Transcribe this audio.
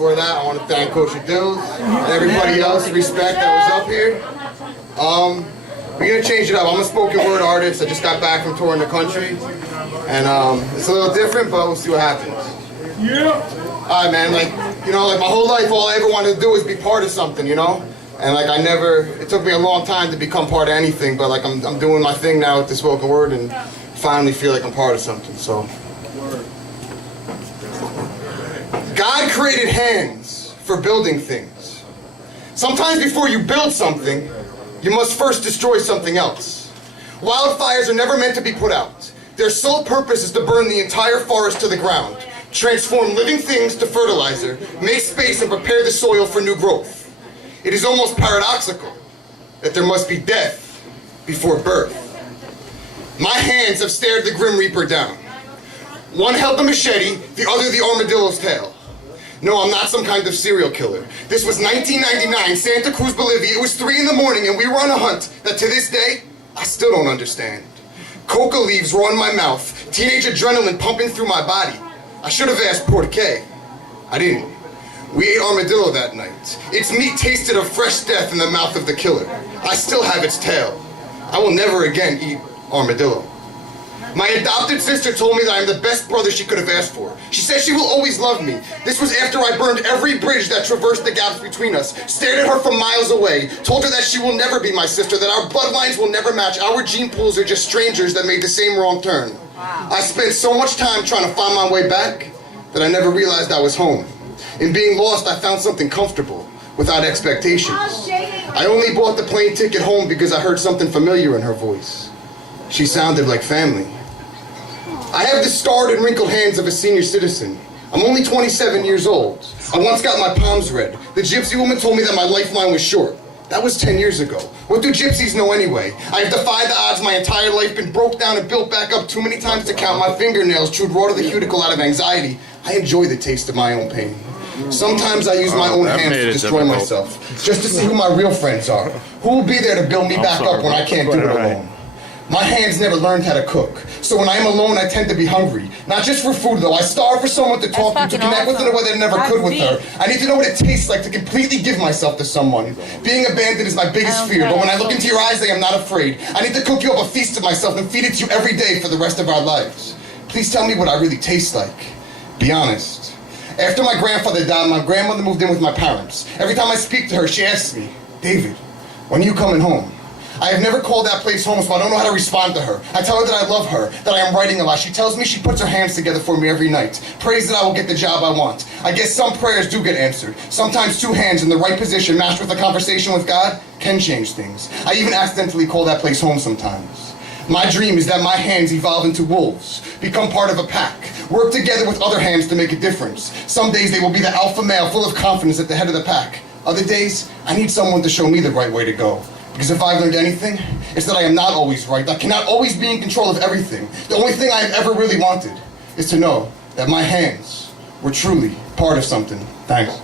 before that, I want to thank Coach Dills and everybody else, respect, that was up here. We're going to change it up. I'm a spoken word artist. I just got back from touring the country. And it's a little different, but we'll see what happens. Yeah. Alright, man, like my whole life, all I ever wanted to do was be part of something, you know? And like it took me a long time to become part of anything, but like I'm doing my thing now with the spoken word and finally feel like I'm part of something, so. God created hands for building things. Sometimes before you build something, you must first destroy something else. Wildfires are never meant to be put out. Their sole purpose is to burn the entire forest to the ground, transform living things to fertilizer, make space and prepare the soil for new growth. It is almost paradoxical that there must be death before birth. My hands have stared the Grim Reaper down. One held the machete, the other the armadillo's tail. No, I'm not some kind of serial killer. This was 1999, Santa Cruz, Bolivia. It was 3 in the morning and we were on a hunt that to this day, I still don't understand. Coca leaves were on my mouth, teenage adrenaline pumping through my body. I should have asked por qué. I didn't. We ate armadillo that night. Its meat tasted of fresh death in the mouth of the killer. I still have its tail. I will never again eat armadillo. My adopted sister told me that I'm the best brother she could have asked for. She said she will always love me. This was after I burned every bridge that traversed the gaps between us, stared at her from miles away, told her that she will never be my sister, that our bloodlines will never match, our gene pools are just strangers that made the same wrong turn. Wow. I spent so much time trying to find my way back that I never realized I was home. In being lost, I found something comfortable, without expectations. I only bought the plane ticket home because I heard something familiar in her voice. She sounded like family. I have the scarred and wrinkled hands of a senior citizen. I'm only 27 years old. I once got my palms read. The gypsy woman told me that my lifeline was short. That was 10 years ago. What do gypsies know anyway? I have defied the odds my entire life, been broke down and built back up too many times to count my fingernails, chewed raw to the cuticle out of anxiety. I enjoy the taste of my own pain. Sometimes I use my own hands to destroy myself, just to see who my real friends are. Who will be there to build me back up when I can't do it alone? My hands never learned how to cook, so when I am alone I tend to be hungry. Not just for food though, I starve for someone to talk to connect with in a way that I never could with her. I need to know what it tastes like to completely give myself to someone. Being abandoned is my biggest fear, but when I look into your eyes I am not afraid. I need to cook you up a feast of myself and feed it to you every day for the rest of our lives. Please tell me what I really taste like. Be honest. After my grandfather died, my grandmother moved in with my parents. Every time I speak to her, she asks me, David, when are you coming home? I have never called that place home, so I don't know how to respond to her. I tell her that I love her, that I am writing a lot. She tells me she puts her hands together for me every night, prays that I will get the job I want. I guess some prayers do get answered. Sometimes 2 hands in the right position matched with a conversation with God can change things. I even accidentally call that place home sometimes. My dream is that my hands evolve into wolves, become part of a pack, work together with other hands to make a difference. Some days they will be the alpha male full of confidence at the head of the pack. Other days, I need someone to show me the right way to go. Because if I've learned anything, it's that I am not always right. I cannot always be in control of everything. The only thing I have ever really wanted is to know that my hands were truly part of something. Thanks.